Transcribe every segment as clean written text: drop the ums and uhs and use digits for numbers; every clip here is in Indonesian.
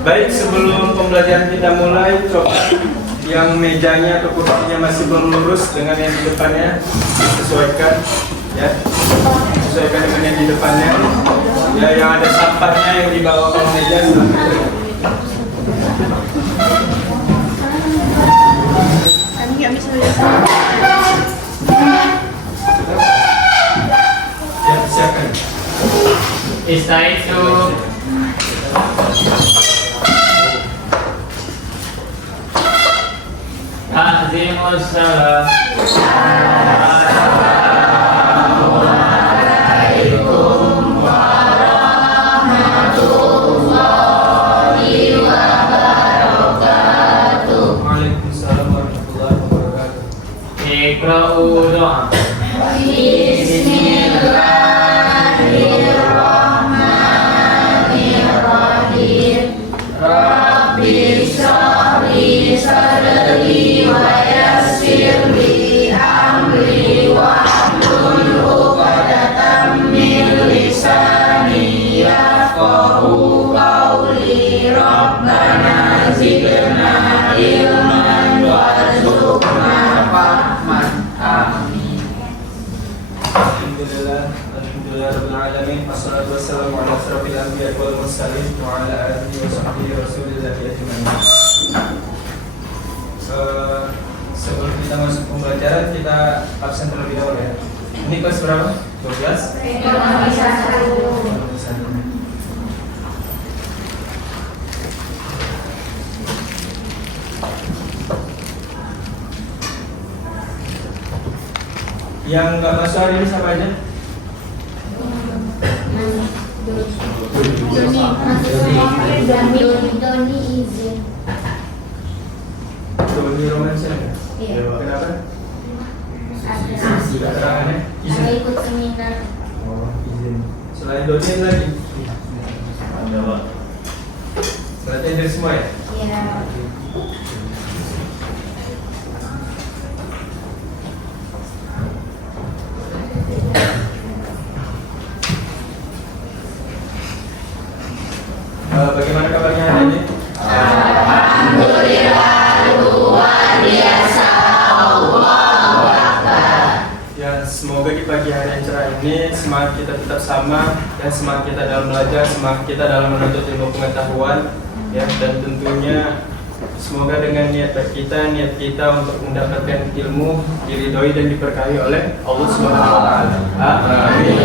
Baik, sebelum pembelajaran kita mulai, coba yang mejanya atau kursinya masih belum lurus dengan yang di depannya disesuaikan, ya. Sesuaikan dengan yang di depannya. Ya, yang ada sampahnya yang dibawa ke meja Kami nggak bisa lihat. Ya, siapkan. Istaitu. Ta'zimus salam. Assalamualaikum warahmatullahi wabarakatuh. Waalaikumsalam warahmatullahi wabarakatuh. Iqra'u doa. Bismillahirrahmanirrahim. Rabbi shrah li sadri wa yassir li amri wahlul 'uqdatam min lisani yafqahu qawli. Rabbana zidna ilman warzuqna fahman. Amin. Alhamdulillah rabbil alamin. Wassalatu wassalamu ala asyrafil anbiya'i wal mursalin wa ala alihi wa sahbihi rasulillahi ajmain. Sebelum kita masuk pembelajaran, kita absen terlebih dahulu ya. Ini kelas berapa? 12? Yang nggak masuk hari ini siapa aja? Doni izin. Doni Romansyah ya? Iya. Kenapa? Ada Keterangannya? Izin. ikut seminar. Oh, izin. Selain Doni yang lagi? Berarti dari semua ya? Iya. Bagaimana kabarnya hari ini? Ya, semoga di pagi hari yang cerah ini semangat kita tetap sama, dan semangat kita dalam belajar, semangat kita dalam menuntut ilmu pengetahuan, ya, dan tentunya semoga dengan niat kita untuk mendapatkan ilmu diridhoi dan diberkahi oleh Allah Subhanahu wa taala. Amin.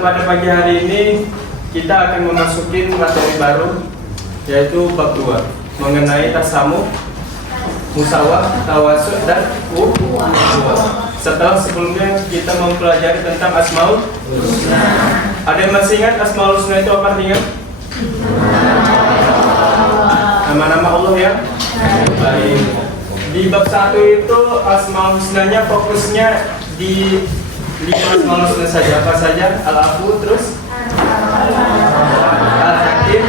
Pada pagi hari ini kita akan memasuki materi baru, yaitu bab 2 mengenai tasamuh, musawah, tawasud, dan ukhuwah. Setelah sebelumnya kita mempelajari tentang asmaul husna. Ada yang masih ingat asmaul husna itu apa artinya? Nama-nama Allah ya. Baik. Di bab 1 itu asmaul husnanya fokusnya di 5 asmaul husna saja. Apa saja? Al-Afu, terus Al-Hakim,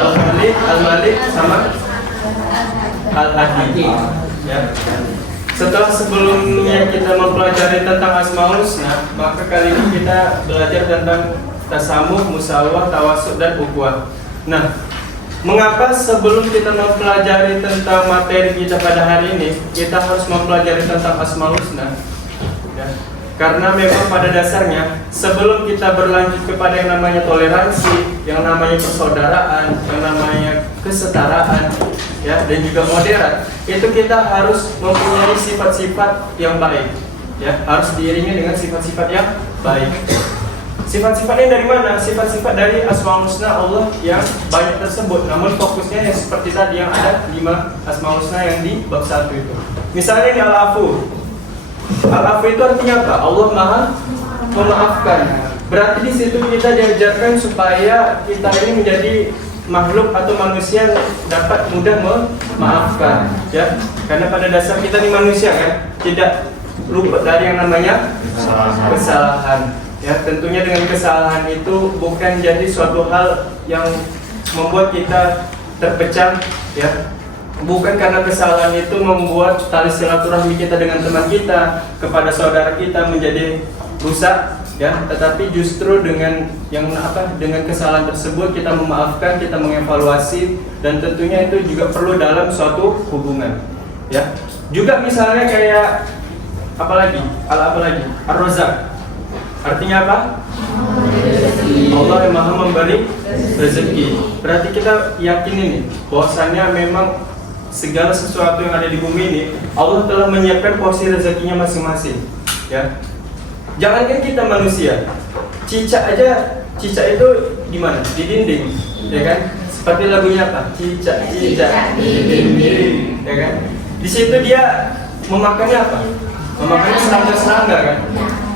Al-Malik, Al-Malik, sama Al-Hadi. Ya. Setelah sebelumnya kita mempelajari tentang asmaul husna, maka kali ini kita belajar tentang tasamuh, musawah, tawasud, dan ukhuwah. Nah, mengapa sebelum kita mempelajari tentang materi kita pada hari ini, kita harus mempelajari tentang asmaul husna? Ya. Karena memang pada dasarnya sebelum kita berlanjut kepada yang namanya toleransi, yang namanya persaudaraan, yang namanya kesetaraan, ya, dan juga moderat, itu kita harus mempunyai sifat-sifat yang baik, ya, harus diiringi dengan sifat-sifat yang baik. Sifat-sifatnya dari mana? Sifat-sifat dari asmaul husna Allah yang banyak tersebut, namun fokusnya yang seperti tadi yang ada 5 asmaul husna yang di bab 1 itu. Misalnya ini Al-Afu. Al-Afu itu artinya apa? Allah Maha memaafkan. Berarti di situ kita diajarkan supaya kita ini menjadi makhluk atau manusia yang dapat mudah memaafkan, ya. Karena pada dasar kita ini manusia kan, tidak luput dari yang namanya kesalahan. Ya, tentunya dengan kesalahan itu bukan jadi suatu hal yang membuat kita terpecah, ya. Bukan karena kesalahan itu membuat tali silaturahmi kita dengan teman kita, kepada saudara kita menjadi rusak, ya. Tetapi justru dengan dengan kesalahan tersebut kita memaafkan, kita mengevaluasi, dan tentunya itu juga perlu dalam suatu hubungan, ya. Juga misalnya kayak apalagi Ar-Razzaq, artinya apa? Allah yang maha memberi rezeki. Berarti kita yakin ini bahwasanya memang segala sesuatu yang ada di bumi ini Allah telah menyiapkan porsi rezekinya masing-masing, ya. Jangankan kita manusia, cicak itu di mana? Di dinding, ya kan? Seperti lagunya apa? Cicak di dinding, ya kan? Di situ dia memakannya apa? Memakannya serangga-serangga, kan?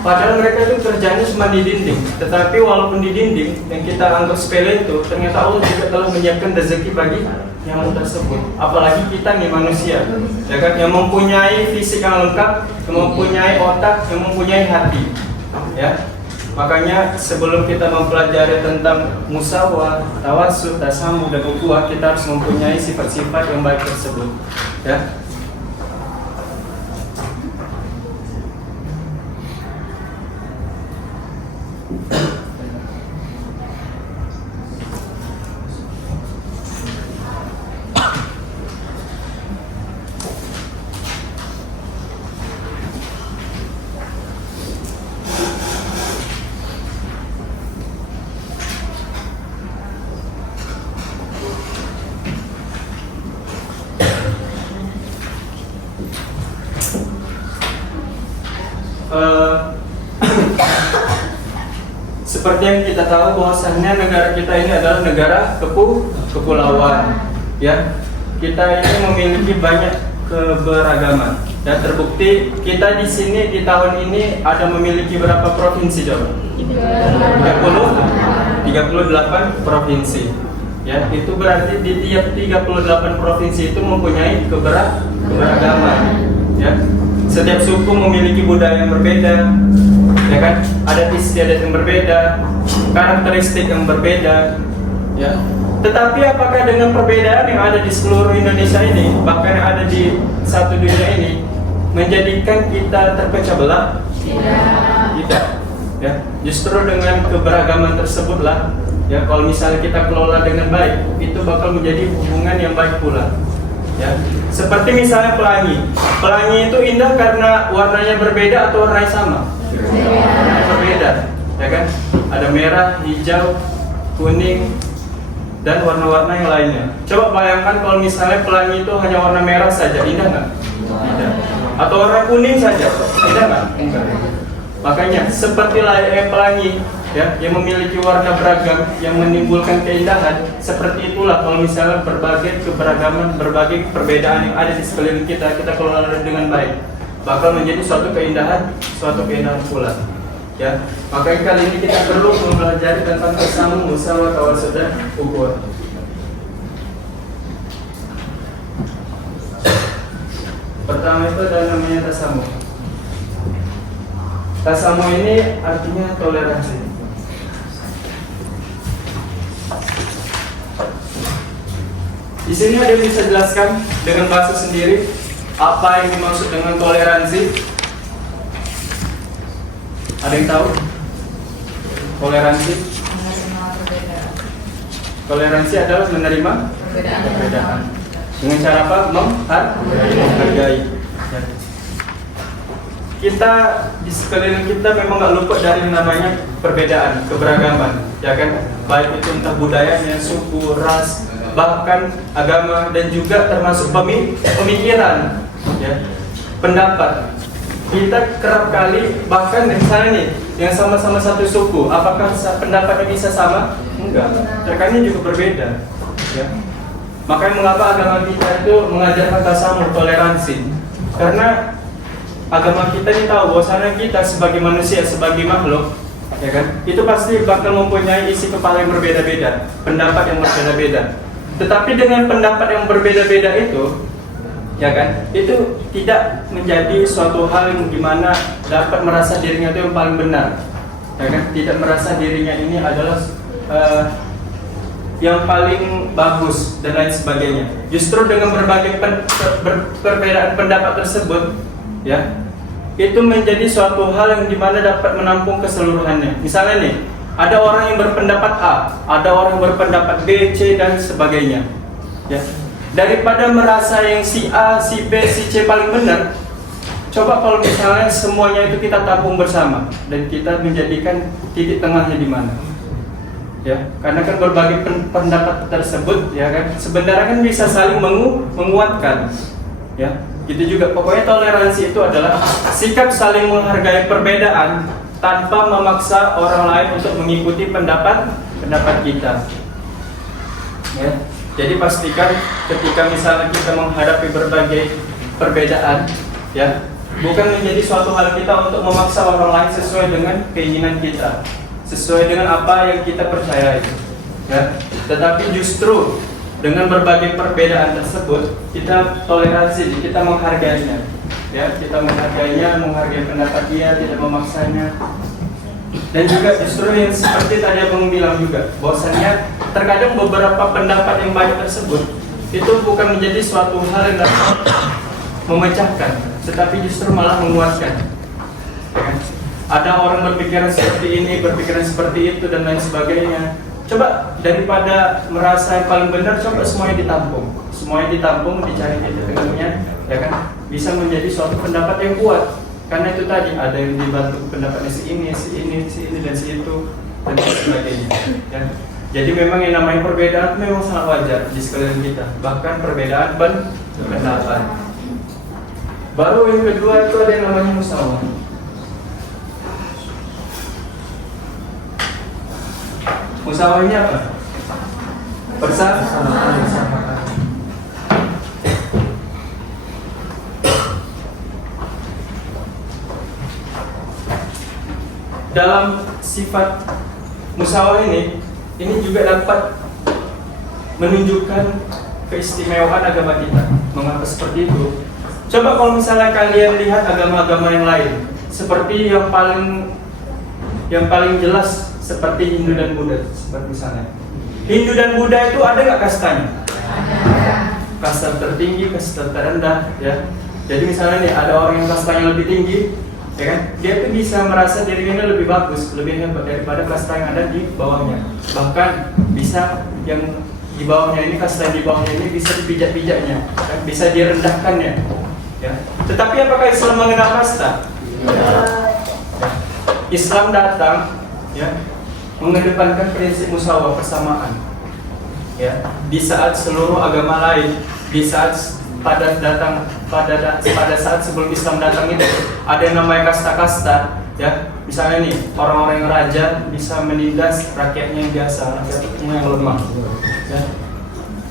Padahal mereka itu kerjanya cuma di dinding. Tetapi walaupun di dinding yang kita anggap sepele itu, ternyata Allah juga telah menyiapkan rezeki bagi yang tersebut. Apalagi kita nih manusia, ya kan, yang mempunyai fisik yang lengkap, yang mempunyai otak, yang mempunyai hati, ya. Makanya sebelum kita mempelajari tentang musyawarah, tawasul, tasamuh, dan ukhuwah, kita harus mempunyai sifat-sifat yang baik tersebut, ya. Seperti yang kita tahu bahwasannya negara kita ini adalah negara kepulauan, ya. Kita ini memiliki banyak keberagaman. Dan terbukti kita di sini di tahun ini ada memiliki berapa provinsi, coba? 38 provinsi. Ya, itu berarti di tiap 38 provinsi itu mempunyai keberagaman, ya. Setiap suku memiliki budaya yang berbeda, ya kan? Adat istiadat yang berbeda, karakteristik yang berbeda, ya. Tetapi apakah dengan perbedaan yang ada di seluruh Indonesia ini, bahkan yang ada di satu dunia ini, menjadikan kita terpecah belah? Tidak. Ya, justru dengan keberagaman tersebutlah, ya, kalau misalnya kita kelola dengan baik, itu bakal menjadi hubungan yang baik pula. Ya, seperti misalnya pelangi. Pelangi itu indah karena warnanya berbeda atau warnanya sama? Warnanya berbeda, ya kan? Ada merah, hijau, kuning, dan warna-warna yang lainnya. Coba bayangkan kalau misalnya pelangi itu hanya warna merah saja, indah nggak? Tidak. Atau warna kuning saja, indah nggak? Enggak. Makanya seperti layaknya pelangi, ya, yang memiliki warna beragam yang menimbulkan keindahan, seperti itulah kalau misalnya berbagai keberagaman, berbagai perbedaan yang ada di sekeliling kita kelola dengan baik, bakal menjadi suatu keindahan pula, ya. Makanya kali ini kita perlu mempelajari tentang tasamuh, musyawarah, tawasul, dan ukhuwah. Pertama itu ada namanya tasamuh. Tasamuh ini artinya toleransi. Di sini ada yang bisa jelaskan dengan bahasa sendiri apa yang dimaksud dengan toleransi? Ada yang tahu? Toleransi? Toleransi adalah menerima perbedaan. Dengan cara apa? Menghargai. Kita di sekeliling kita memang nggak luput dari yang namanya perbedaan, keberagaman, ya kan? Baik itu entah budayanya, suku, ras, bahkan agama, dan juga termasuk pemikiran, ya, pendapat. Kita kerap kali bahkan misalnya nih yang sama-sama satu suku, apakah pendapatnya bisa sama? Enggak, terkadang juga berbeda, ya. Makanya mengapa agama kita itu mengajarkan tasamuh, toleransi? Karena agama kita ini tahu bahwasanya kita sebagai manusia, sebagai makhluk, ya kan, itu pasti bakal mempunyai isi kepala yang berbeda-beda, pendapat yang berbeda-beda. Tetapi dengan pendapat yang berbeda-beda itu, ya kan, itu tidak menjadi suatu hal yang dimana dapat merasa dirinya itu yang paling benar, ya kan, tidak merasa dirinya ini adalah yang paling bagus dan lain sebagainya. Justru dengan berbagai perbedaan pendapat tersebut, ya, itu menjadi suatu hal yang dimana dapat menampung keseluruhannya. Misalnya nih, ada orang yang berpendapat A, ada orang yang berpendapat B, C, dan sebagainya. Ya. Daripada merasa yang si A, si B, si C paling benar, coba kalau misalnya semuanya itu kita tampung bersama dan kita menjadikan titik tengahnya di mana. Ya, karena kan berbagai pendapat tersebut, ya kan, sebenarnya kan bisa saling menguatkan. Ya, gitu juga. Pokoknya toleransi itu adalah sikap saling menghargai perbedaan tanpa memaksa orang lain untuk mengikuti pendapat kita. Ya. Jadi pastikan ketika misalnya kita menghadapi berbagai perbedaan, ya, bukan menjadi suatu hal kita untuk memaksa orang lain sesuai dengan keinginan kita, sesuai dengan apa yang kita percayai. Ya. Tetapi justru dengan berbagai perbedaan tersebut kita toleransi, kita menghargainya. Ya, kita menghargai pendapat dia, tidak memaksanya. Dan juga justru yang seperti tadi abang bilang juga, bahwasanya terkadang beberapa pendapat yang banyak tersebut itu bukan menjadi suatu hal yang dapat memecahkan, tetapi justru malah menguatkan. Ya, ada orang berpikiran seperti ini, berpikiran seperti itu, dan lain sebagainya. Coba daripada merasa yang paling benar, coba semuanya ditampung, dicari titik tengahnya, ya kan? Bisa menjadi suatu pendapat yang kuat. Karena itu tadi ada yang dibantu pendapatnya si ini, dan si itu, dan sebagainya. Ya. Jadi memang yang namanya perbedaan memang sangat wajar di sekeliling kita. Bahkan perbedaan pendapat. Baru yang kedua itu ada yang namanya musyawarah. Musyawarahnya apa? Bersama. Dalam sifat musyawarah ini juga dapat menunjukkan keistimewaan agama kita. Mengapa seperti itu? Coba kalau misalnya kalian lihat agama-agama yang lain, seperti yang paling jelas seperti Hindu dan Buddha, seperti misalnya Hindu dan Buddha itu ada nggak kastanya? Ada. Kasta tertinggi, kasta terendah, ya. Jadi misalnya nih ada orang yang kastanya lebih tinggi, ya kan? Dia tuh bisa merasa dirinya lebih bagus, lebih hebat daripada kasta yang ada di bawahnya. Bahkan bisa yang di bawahnya ini, kasta yang di bawahnya ini bisa dipijak-pijaknya, kan? Bisa direndahkannya. Ya. Tetapi apakah Islam mengenal kasta? Ya. Islam datang, ya, mengedepankan prinsip musyawarah persamaan. Ya, di saat seluruh agama lain, di saat pada saat sebelum Islam datang itu ada yang namanya kasta-kasta, ya. Misalnya nih, orang-orang yang raja bisa menindas rakyatnya yang biasa, rakyatnya yang lemah. Ya.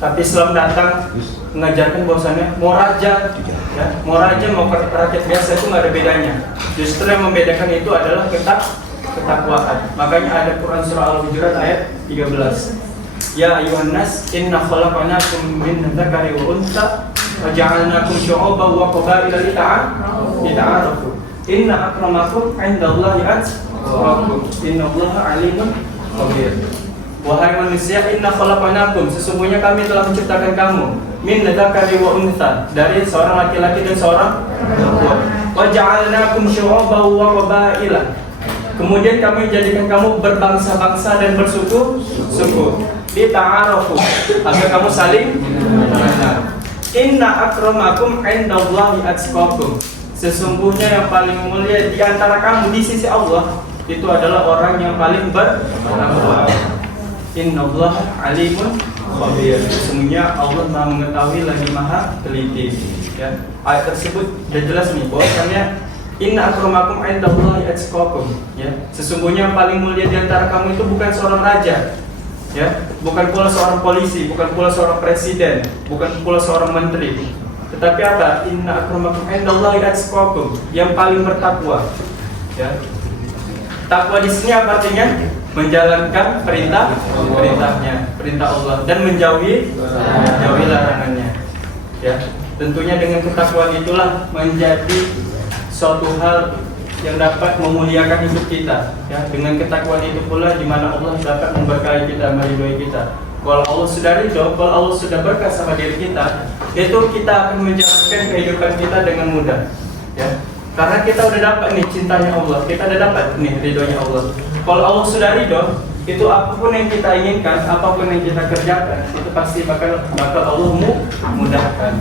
Tapi Islam datang mengajarkan bahwasannya mau raja, ya, mau rakyat biasa itu nggak ada bedanya. Justru yang membedakan itu adalah ketakwaan. Makanya ada Quran surah Al-Hujurat ayat 13. Ya ayuhan nas inna khalaqnakum min dzakari wa untha wa ja'alnakum syu'uban wa qabaila lita'arafu. Inna akramakum 'indallahi atqakum. Innallaha 'alimun khabir. Wahai manusia, inna khalaqnakum, sesungguhnya kami telah menciptakan kamu min dzakari wa untha, dari seorang laki-laki dan seorang perempuan. Wa ja'alnakum syu'uban wa qabaila. Kemudian kami jadikan kamu berbangsa-bangsa dan bersuku. Lita'arafu, agar kamu saling mengenal. Inna akramakum 'indallahi atqakum. Sesungguhnya yang paling mulia di antara kamu di sisi Allah itu adalah orang yang paling bertakwa. Innallaha 'alimun khabir. Sesungguhnya Allah Maha mengetahui lagi Maha teliti. Ya. Ayat tersebut sudah jelas nih bahwasanya inna akramakum 'indallahi atqakum. Ya. Sesungguhnya yang paling mulia di antara kamu itu bukan seorang raja. Ya, bukan pula seorang polisi, bukan pula seorang presiden, bukan pula seorang menteri. Tetapi apa? Inna akramakum 'indallahi atqakum, yang paling bertakwa. Ya. Takwa di sini apa artinya? Menjalankan perintahnya, perintah Allah, dan menjauhi larangannya. Ya, tentunya dengan ketakwaan itulah menjadi suatu hal yang dapat memuliakan hidup kita. Ya, dengan ketakwaan itu pula di mana Allah dapat memberkahi kita, meridhoi kita. Kalau Allah sudah ridho, kalau Allah sudah berkah sama diri kita, itu kita akan menjalankan kehidupan kita dengan mudah. Ya. Karena kita udah dapat nih cintanya Allah, kita udah dapat nih ridhonya Allah. Kalau Allah sudah ridho, itu apapun yang kita inginkan, apapun yang kita kerjakan, itu pasti bakal Allah mudahkan.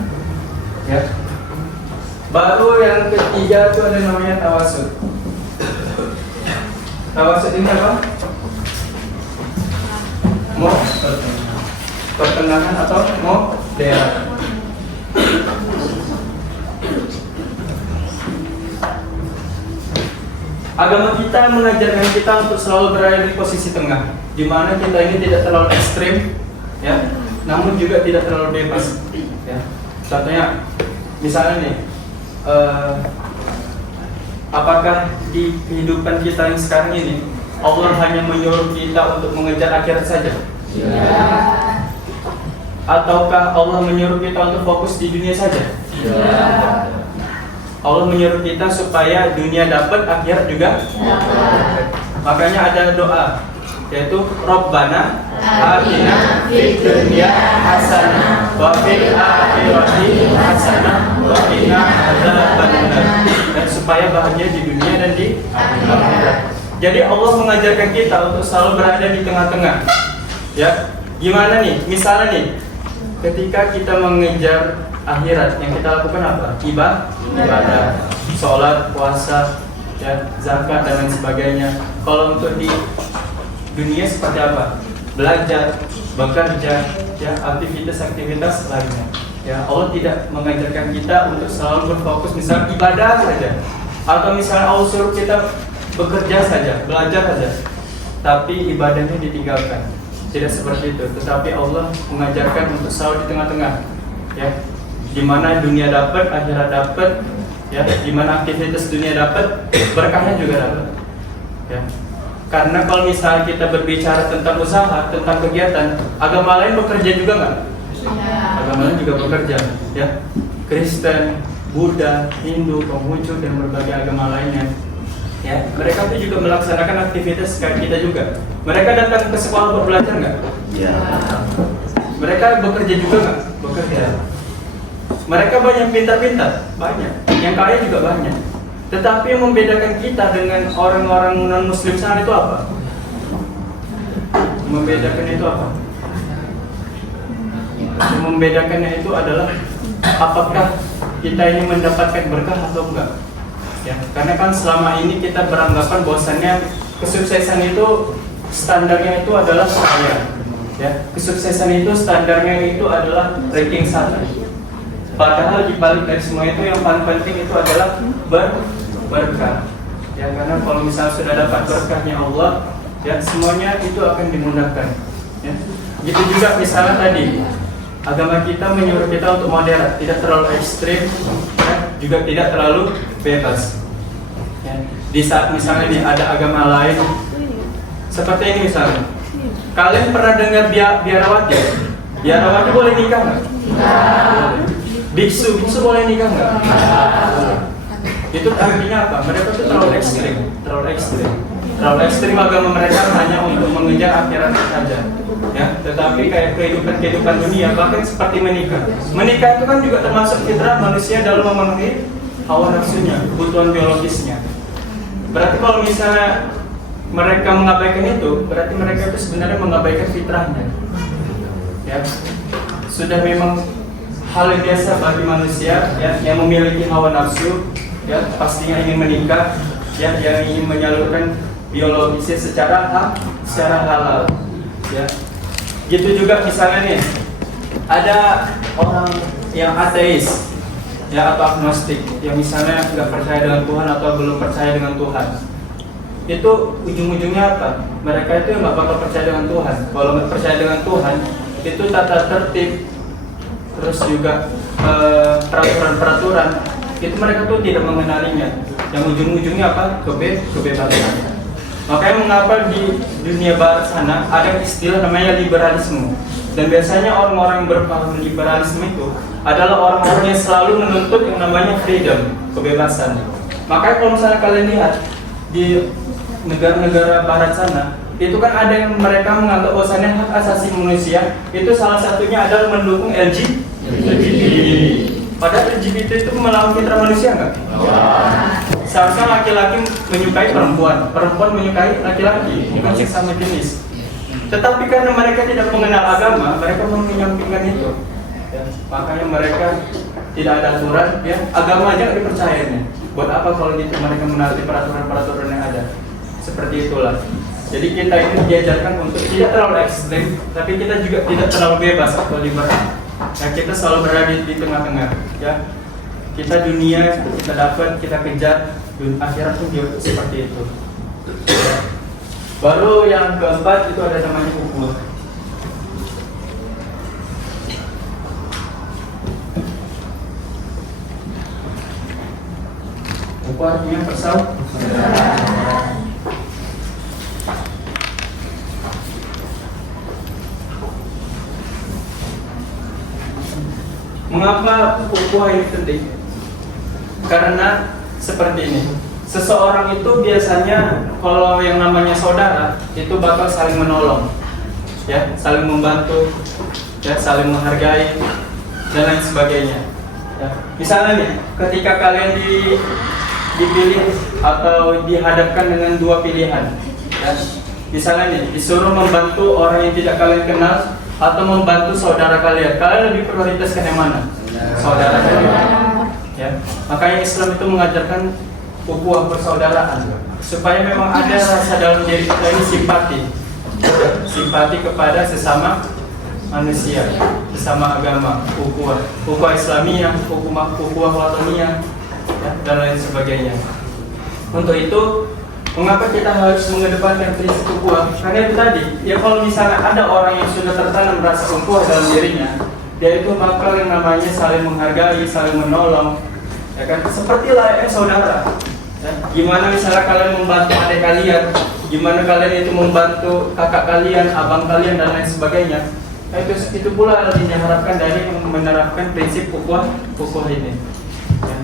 Ya. Baru yang ketiga itu ada namanya tawasud. Tawasud ini apa? Mau pertengahan atau moderat. Agama kita mengajarkan kita untuk selalu berada di posisi tengah, di mana kita ini tidak terlalu ekstrim, ya, namun juga tidak terlalu bebas. Ya. Contohnya, misalnya nih, apakah di kehidupan kita yang sekarang ini Allah hanya menyuruh kita untuk mengejar akhirat saja? Ya. Ataukah Allah menyuruh kita untuk fokus di dunia saja? Ya. Allah menyuruh kita supaya dunia dapat, akhirat juga dapat. Makanya ada doa, yaitu Rabbana atina fid dunya hasanah wa fil akhirati hasanah wa qina adzabannar. Dan supaya bahagia di dunia dan di akhirat. Jadi Allah mengajarkan kita untuk selalu berada di tengah-tengah. Ya, gimana nih? Misalnya nih, ketika kita mengejar akhirat, yang kita lakukan apa? Ibadah, sholat, puasa, ya, zakat dan lain sebagainya. Kalau untuk di dunia seperti apa? Belajar, bekerja, ya, aktivitas-aktivitas lainnya. Ya, Allah tidak mengajarkan kita untuk selalu berfokus misalnya ibadah saja, atau misalnya Allah suruh kita bekerja saja, belajar saja, tapi ibadahnya ditinggalkan. Tidak seperti itu, tetapi Allah mengajarkan untuk selalu di tengah-tengah, ya, di mana dunia dapat, akhirat dapat, ya, di mana aktivitas dunia dapat, berkahnya juga dapat, ya. Karena kalau misalnya kita berbicara tentang usaha, tentang kegiatan, agama lain bekerja juga nggak? Ya. Agama lain juga bekerja, ya. Kristen, Buddha, Hindu, Konghucu dan berbagai agama lainnya, ya. Mereka tuh juga melaksanakan aktivitas kayak kita juga. Mereka datang ke sekolah untuk belajar nggak? Ya. Mereka bekerja juga nggak? Bekerja. Mereka banyak pintar-pintar, banyak. Yang kaya juga banyak. Tetapi yang membedakan kita dengan orang-orang non-muslim sana itu apa? Membedakan itu apa? Yang membedakannya itu adalah apakah kita ini mendapatkan berkah atau enggak. Ya, karena kan selama ini kita beranggapan bahwasannya kesuksesan itu standarnya itu adalah kaya. Ya, kesuksesan itu standarnya itu adalah ranking 1. Padahal di balik dari semua itu yang paling penting itu adalah berkah. Ya, karena kalau misalnya sudah dapat berkahnya Allah, ya semuanya itu akan dimudahkan. Ya. Gitu juga misalnya tadi, agama kita menyuruh kita untuk moderat, tidak terlalu ekstrim, ya, juga tidak terlalu bebas. Ya. Di saat misalnya ada agama lain, seperti ini misalnya, kalian pernah dengar biarawati? Biarawati boleh nikah nggak? Biksu boleh nikah nggak? Itu artinya apa? Mereka itu terlalu ekstrim agama mereka hanya untuk mengejar akhirat saja. Ya, tetapi kayak kehidupan dunia, bahkan seperti menikah. Menikah itu kan juga termasuk fitrah manusia dalam memenuhi hawa nafsunya, kebutuhan biologisnya. Berarti kalau misalnya mereka mengabaikan itu, berarti mereka itu sebenarnya mengabaikan fitrahnya. Ya, sudah memang hal yang biasa bagi manusia, ya, yang memiliki hawa nafsu, ya, pastinya ingin menikah, ya, yang ingin menyalurkan biologisnya secara halal, ya. Gitu juga misalnya nih, ada orang yang ateis, ya, atau agnostik, yang misalnya nggak percaya dengan Tuhan atau belum percaya dengan Tuhan. Itu ujung-ujungnya apa? Mereka itu nggak bakal percaya dengan Tuhan. Kalau nggak percaya dengan Tuhan, itu tata tertib, terus juga peraturan-peraturan, itu mereka tuh tidak mengenalinya. Yang ujung-ujungnya apa? Kebebasan. Makanya mengapa di dunia barat sana ada istilah namanya liberalisme. Dan biasanya orang-orang yang berpaham liberalisme itu adalah orang-orang yang selalu menuntut yang namanya freedom, kebebasan. Makanya kalau misalnya kalian lihat di negara-negara barat sana, itu kan ada yang mereka menganggap bahwasannya hak asasi manusia itu salah satunya adalah mendukung LGBT. Padahal LGBT itu melawan fitrah manusia nggak? Seharusnya laki-laki menyukai perempuan, perempuan menyukai laki-laki, bukan sesama jenis. Tetapi karena mereka tidak mengenal agama, mereka menyampingkan itu. Ya, makanya mereka tidak ada aturan, ya, agama aja nggak dipercayanya. Buat apa kalau gitu mereka menaati peraturan-peraturan yang ada? Seperti itulah. Jadi kita ini diajarkan untuk tidak terlalu ekstrim, tapi kita juga tidak terlalu bebas atau liberal. Nah, kita selalu berada di tengah-tengah, ya. Kita dunia kita dapat, kita kejar, akhirat pun juga seperti itu. Ya. Baru yang keempat itu ada namanya ukhuwah. Ukhuwah artinya persaudaraan. Mengapa ukhuwah ini penting? Karena seperti ini. Seseorang itu biasanya kalau yang namanya saudara itu bakal saling menolong, ya, saling membantu, ya, saling menghargai dan lain sebagainya. Ya. Misalnya nih, ketika kalian dipilih atau dihadapkan dengan dua pilihan, ya, misalnya nih disuruh membantu orang yang tidak kalian kenal atau membantu saudara kalian, kalian lebih prioritaskan yang mana? Saudara kalian. Ya. Makanya Islam itu mengajarkan ukhuwah persaudaraan supaya memang ada rasa dalam diri kita ini simpati kepada sesama manusia, sesama agama, ukhuwah Islamiyah, ukhuwah Wataniyah, ya, dan lain sebagainya. Untuk itu, mengapa kita harus mengedepankan prinsip ukhuwah? Karena itu tadi, ya, kalau misalnya ada orang yang sudah tertanam rasa ukhuwah dalam dirinya, dia itu bakal yang namanya saling menghargai, saling menolong, ya kan, seperti layaknya saudara. Ya, gimana misalnya kalian membantu adik kalian, gimana kalian itu membantu kakak kalian, abang kalian dan lain sebagainya. Nah, itu pula yang diharapkan dari menerapkan prinsip ukhuwah ini. Ya,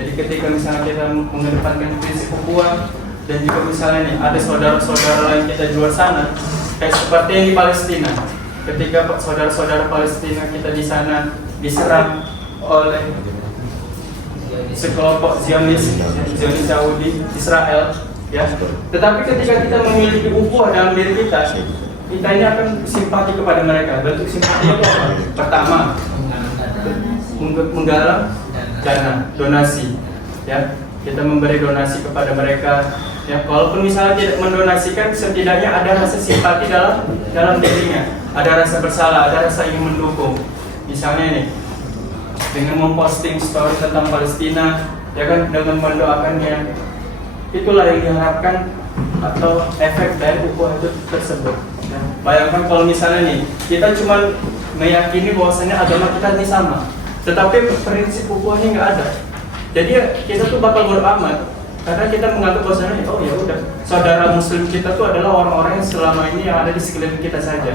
jadi ketika misalnya kita mengedepankan prinsip ukhuwah dan juga misalnya nih ada saudara-saudara lain kita di luar sana, kayak seperti yang di Palestina. Ketika saudara-saudara Palestina kita di sana diserang oleh sekelompok Zionis Yahudi Israel, ya. Tetapi ketika kita memiliki ukhuwah dalam diri kita ini akan simpati kepada mereka. Bentuk simpati itu apa? Pertama, menggalang dana, donasi, ya. Kita memberi donasi kepada mereka, ya. Walaupun misalnya tidak mendonasikan, setidaknya ada rasa simpati dalam dirinya, ada rasa bersalah, ada rasa ingin mendukung. Misalnya ini, dengan memposting story tentang Palestina, ya kan, dengan mendoakannya, itulah yang diharapkan atau efek dari ukhuwah itu tersebut. Ya. Bayangkan kalau misalnya nih kita cuma meyakini bahwasanya agama kita ini sama, tetapi prinsip ukhuwahnya nggak ada. Jadi kita tuh bakal bodo amat karena kita menganggap bahwasanya oh ya udah, saudara Muslim kita tuh adalah orang-orang yang selama ini yang ada di sekeliling kita saja.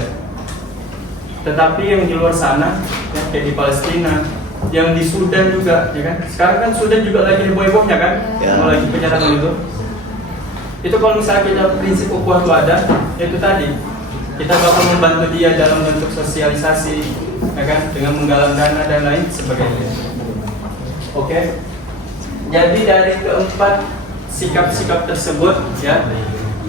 Tetapi yang di luar sana, ya, kayak di Palestina, yang di Sudan juga, ya kan? Sekarang kan Sudan juga lagi heboh-hebohnya kan, ya. Lagi penyerangan itu. Itu kalau misalnya kita prinsip ukhuwah itu ada, itu tadi kita bakal membantu dia dalam bentuk sosialisasi, ya kan? Dengan menggalang dana dan lain sebagainya. Oke. Jadi dari keempat sikap-sikap tersebut, ya,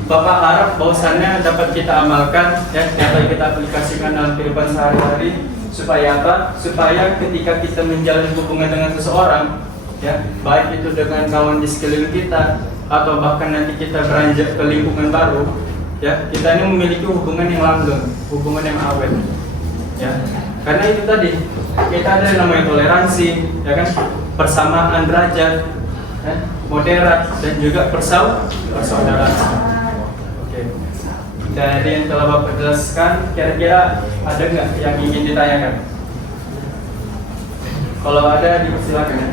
Bapak harap bahwasannya dapat kita amalkan, ya, dapat kita aplikasikan dalam kehidupan sehari-hari. Supaya apa? Supaya ketika kita menjalin hubungan dengan seseorang, ya, baik itu dengan kawan di sekeliling kita atau bahkan nanti kita beranjak ke lingkungan baru, ya, kita ini memiliki hubungan yang langgeng, hubungan yang awet, ya. Karena itu tadi kita ada yang namanya toleransi, ya kan, persamaan derajat, ya, moderat dan juga persaudaraan. Oke. Dari yang telah Bapak jelaskan, kira-kira ada nggak yang ingin ditanyakan? Kalau ada, dipersilakan, ya.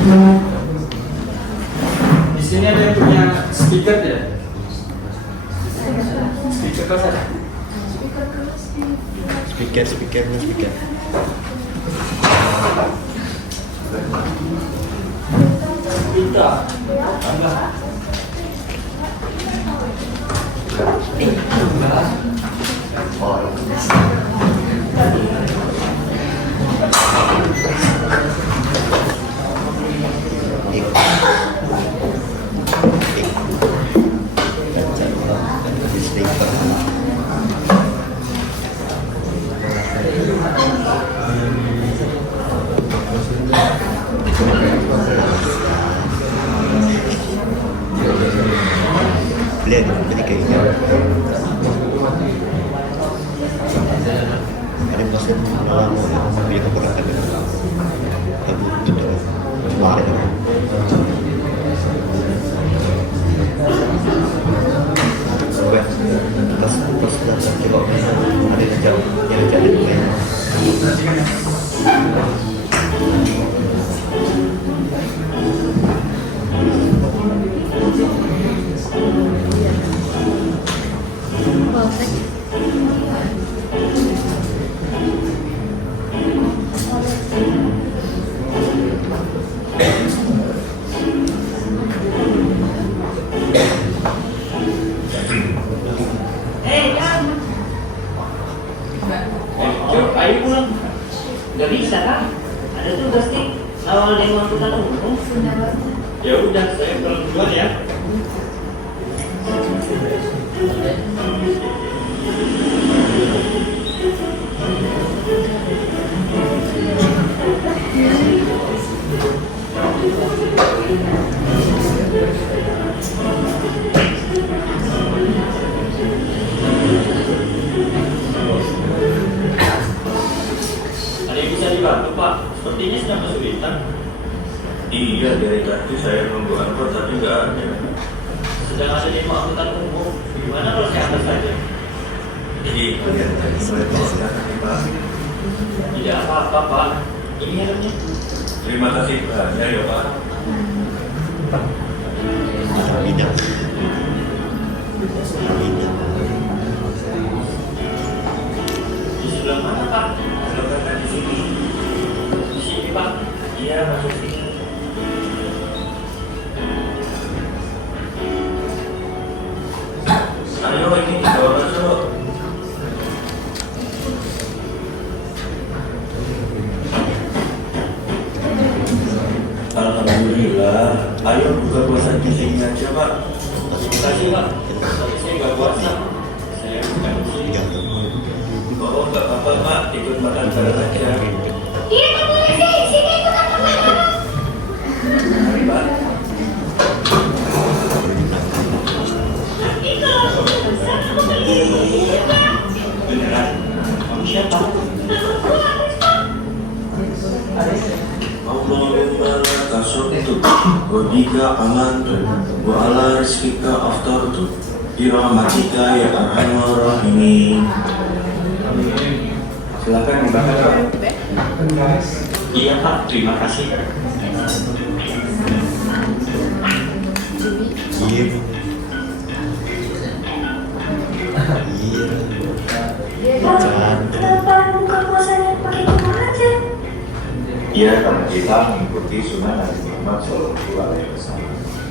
Di sini ada yang punya speaker ya? Speaker kelas ada? Speaker. Lihat, jadi kayak gini. Ada masuk dalam dia keberatan tapi tidak ada. Pas datang coba ada yang jauh Ayo pulang. Gak bisa kan? Ada tugas nih. Awal dia mau angkutan umum. Ya udah, saya pulang duluan ya. Ada yang bisa dibantu Pak? Sepertinya sedang kesulitan. Iya, dari tadi saya nunggu angkot tapi nggak ada. Sedang ada demo angkutan umum. Gimana kalau saya antar saja? Iya, tadi saya tadi Pak. Tidak apa-apa Pak. Ini helmnya. Terima kasih Pak. Ya Pak. bidang. Di sebelah mana Pak? Sebelah di sini. Di sini Pak. Iya, masuk sini. Ayo ini bawa masuk. Alhamdulillah. Ayo buka puasa di sini aja Pak. Terima kasih Pak. Tapi saya nggak puasa. Saya bukan muslim. Oh nggak apa-apa Pak, ikut makan bareng aja. Iya, kamu sih, sini ikut aku makan. Mari Pak. Ih, kalau aku besar, aku pergi siapa? Beneran? Kamu siapa? Allahumma laka syukru wa bika amantu wa ala rizkika aftartu bi rahmatika ya arhamar rahimin. Silakan dimakan Pak. Iya Pak, terima kasih. Iya. Kenapa buka puasanya pakai kurma aja? Iya, karena kita mengikuti sunnah Nabi Muhammad SAW.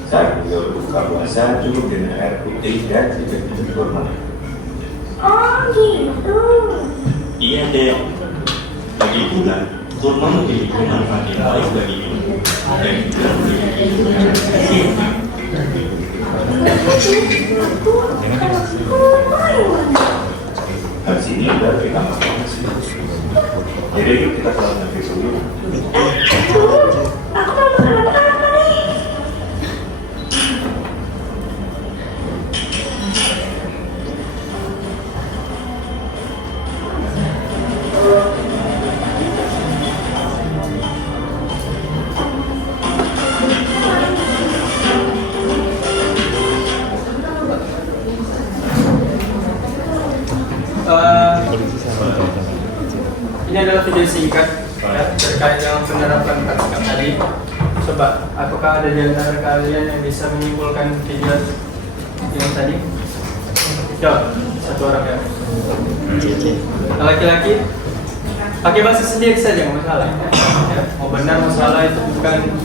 Saat beliau berbuka puasa cukup dengan air putih dan tidak kurma. Oh gitu. Iya deh. Bagi bulan, kurma memiliki manfaat yang baik bagi ibu dan juga memiliki kegiatan. Kalau kurma gimana? Habis ini udah kita makan. Jadi yuk kita pulang nanti dulu. Tunggu, aku mau makan apa nih? Ini adalah video singkat ya, terkait dengan penerapan KTK tadi. Coba, apakah ada di antara kalian yang bisa menyimpulkan video yang tadi? Coba, satu orang ya. Laki-laki pakai bahasa sendiri saja, nggak masalah. Ya, mau benar mau salah itu bukan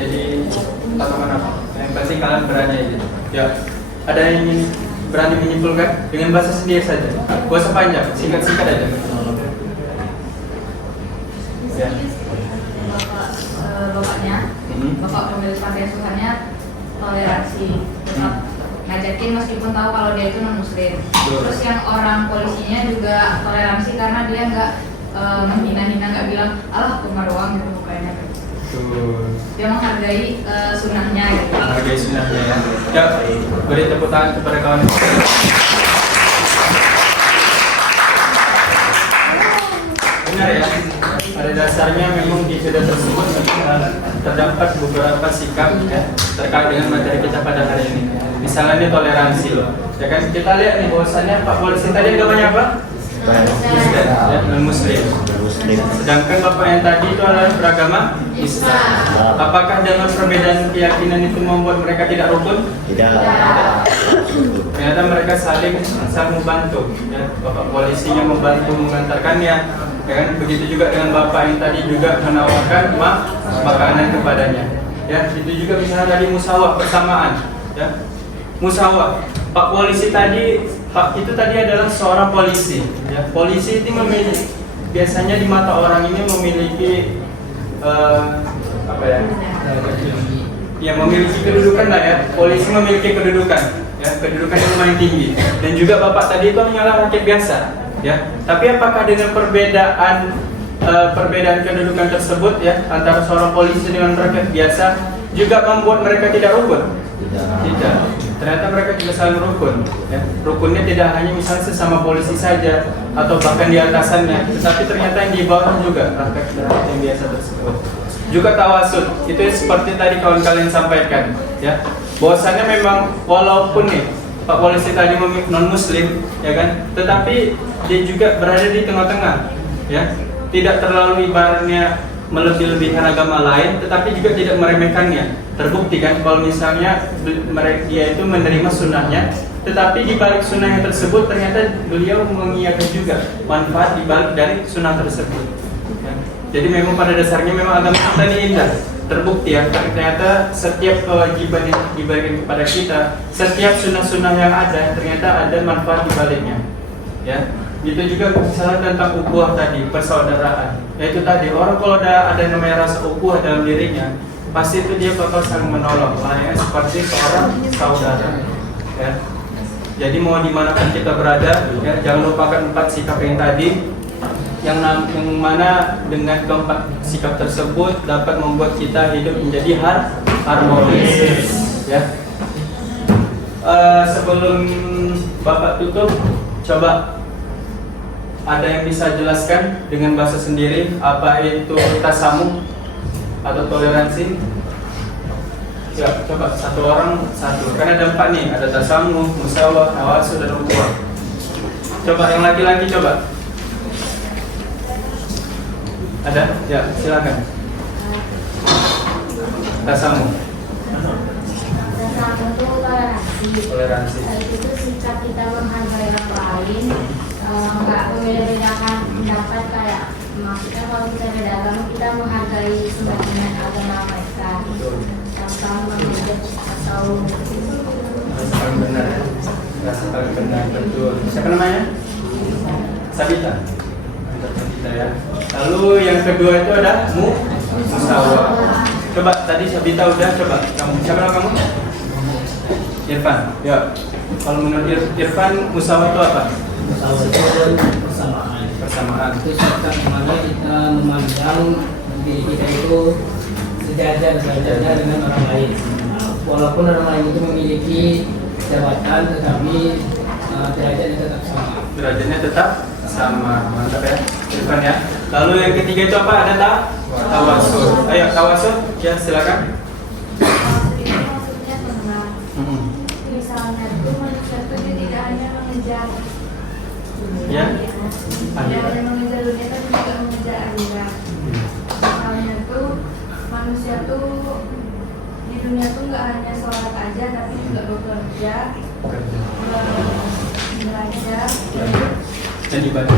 jadi apa-apa. Yang penting kalian berani aja. Ya, ada yang ingin berani menyimpulkan dengan bahasa sendiri saja. Gak usah panjang, singkat-singkat aja. Ya. Bapaknya, bapak pemilik panti asuhannya toleransi, tetap ngajakin meskipun tahu kalau dia itu non muslim. Terus yang orang polisinya juga toleransi karena dia nggak menghina-hina, nggak bilang alah cuma doang gitu mukanya. Dia menghargai sunnahnya gitu. Menghargai sunnahnya ya. Ya, beri tepuk tangan kepada kawan. Benar ya. Pada dasarnya memang di video tersebut terdapat beberapa sikap ya terkait dengan materi kita pada hari ini. Misalnya ini toleransi loh. Ya kan kita lihat nih bahwasannya Pak Polisi tadi agamanya apa? Muslim, ya, non-Muslim. Sedangkan Bapak yang tadi itu adalah beragama Islam. Apakah dengan perbedaan keyakinan itu membuat mereka tidak rukun? Tidak. Ternyata mereka saling membantu. Ya. Bapak polisinya membantu mengantarkannya. Ya kan? Begitu juga dengan Bapak yang tadi juga menawarkan makanan kepadanya. Ya, itu juga misalnya tadi musawah bersamaan. Ya. Musawah. Pak polisi tadi, Pak itu tadi adalah seorang polisi. Ya. Polisi itu biasanya di mata orang ini memiliki apa ya? Ya memiliki kedudukan lah ya. Polisi memiliki kedudukan, ya kedudukan yang lumayan tinggi. Dan juga Bapak tadi itu hanyalah rakyat biasa, ya. Tapi apakah dengan perbedaan kedudukan tersebut ya antara seorang polisi dengan rakyat biasa juga membuat mereka tidak rukun? Tidak. Ternyata mereka juga saling rukun. Ya. Rukunnya tidak hanya misalnya sesama polisi saja atau bahkan di atasannya, tetapi ternyata yang di bawah juga rakyat yang biasa tersebut. Juga tawasud, itu seperti tadi kawan kalian sampaikan, ya. Bahwasannya memang walaupun nih Pak polisi tadi non Muslim, ya kan, tetapi dia juga berada di tengah-tengah, ya. Tidak terlalu ibaratnya melebih-lebihkan agama lain, tetapi juga tidak meremehkannya. Terbukti kan kalau misalnya dia itu menerima sunnahnya, tetapi di balik sunnahnya tersebut ternyata beliau mengiyakan juga manfaat di balik dari sunnah tersebut. Ya. Jadi memang pada dasarnya memang agama kita ini indah. Terbukti ya, ternyata setiap kewajiban yang diberikan kepada kita, setiap sunnah-sunnah yang ada ternyata ada manfaat di baliknya. Ya. Itu juga misalnya tentang ukhuwah tadi, persaudaraan. Yaitu tadi orang kalau ada namanya rasa ukhuwah dalam dirinya, pasti itu dia bakal saling menolong, layaknya seperti seorang saudara. Ya. Jadi mau dimanapun kita berada, ya, jangan lupakan 4 sikap yang tadi, yang mana dengan keempat sikap tersebut dapat membuat kita hidup menjadi harmonis. Ya. Sebelum Bapak tutup, coba ada yang bisa jelaskan dengan bahasa sendiri apa itu tasamuh atau toleransi? Ya, coba satu orang satu. Karena ada 4 nih, ada tasamuh, musawah, tawasud, dan ukhuwah. Coba yang laki-laki coba. Ada? Ya, silakan. Tasamuh. Tasamuh itu toleransi. Toleransi. Itu sikap kita menghargai orang lain, nggak membeda-bedakan pendapat, kayak maksudnya kalau kita beda agama kita menghargai sebagian agama mereka tanpa mengejek atau Rasa paling benar ya. Rasa paling benar, betul. Siapa namanya? Sabita. Sabita ya. Lalu yang kedua itu ada musawah. Coba tadi Sabita udah, coba kamu. Siapa nama kamu? Irfan. Ya. Kalau menurut Irfan musawah itu apa? Musawah itu adalah persamaan. Persamaan. Itu sikap dimana kita memandang diri kita itu sejajar dengan orang lain. Walaupun orang lain itu memiliki jabatan, tetapi derajatnya tetap sama. Derajatnya tetap sama. Mantap ya, Irfan ya. Lalu yang ketiga itu apa? Ada tawasud. Ayo tawasud. Ya silakan. maksudnya tenang. Misalnya itu manusia itu dia tidak hanya mengejar Ya. tidak hanya mengejar dunia tapi juga mengejar akhirat. Misalnya itu manusia tuh hanya sholat aja, tapi juga bekerja, belajar. Dan ibadah.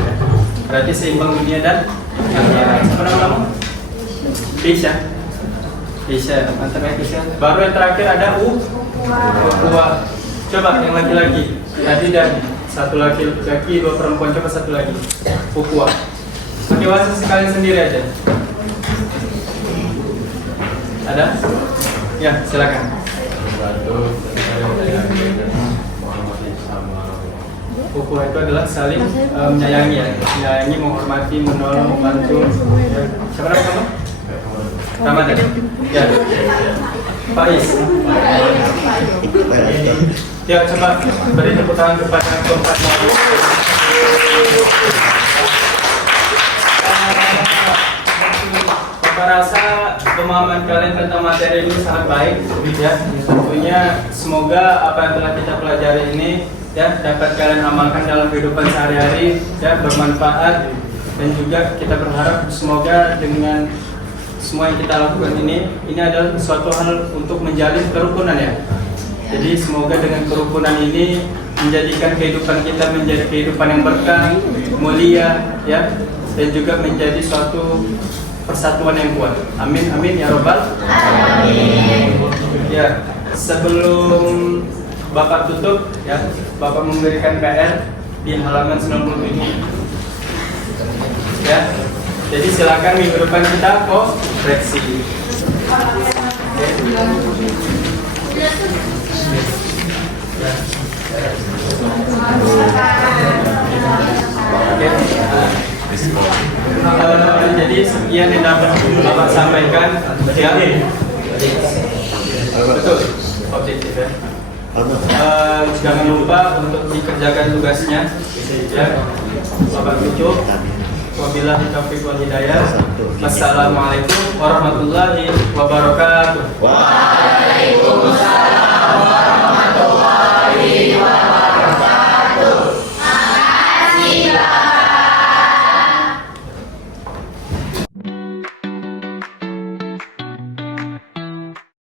Berarti seimbang dunia dan akhirat. Apa nama kamu? Isya. Isya, mantap ya Isya. Baru yang terakhir ada ukhuwah. Coba yang laki-laki. Tadi dan satu laki-laki, 2 perempuan. Coba satu lagi. Ukhuwah. Pakai bahasa sekali sendiri aja. Ada? Ya, silakan. Ukhuwah itu adalah saling menyayangi ya, menyayangi, menghormati, menolong, membantu. Siapa nama kamu? Ramadan. Ya. Faiz. Ya, coba beri tepuk tangan kepada keempat. Bapak rasa pemahaman kalian tentang materi ini sangat baik, ya. Tentunya semoga apa yang telah kita pelajari ini ya dapat kalian amalkan dalam kehidupan sehari-hari, ya, bermanfaat, dan juga kita berharap semoga dengan semua yang kita lakukan ini adalah suatu hal untuk menjalin kerukunan ya. Jadi semoga dengan kerukunan ini menjadikan kehidupan kita menjadi kehidupan yang berkah, mulia, ya, dan juga menjadi suatu persatuan yang kuat. Amin, amin ya robbal alamin. Ya, sebelum Bapak tutup, ya, Bapak memberikan PR di halaman 97. Ya, jadi silakan minggu depan kita koreksi. Jadi sekian yang dapat Bapak sampaikan. Ya, betul, objektif ya. Jangan lupa untuk dikerjakan tugasnya. Ya, Bapak tutup. Wabillahi taufiq wal hidayah. Assalamualaikum warahmatullahi wabarakatuh. Waalaikumsalam.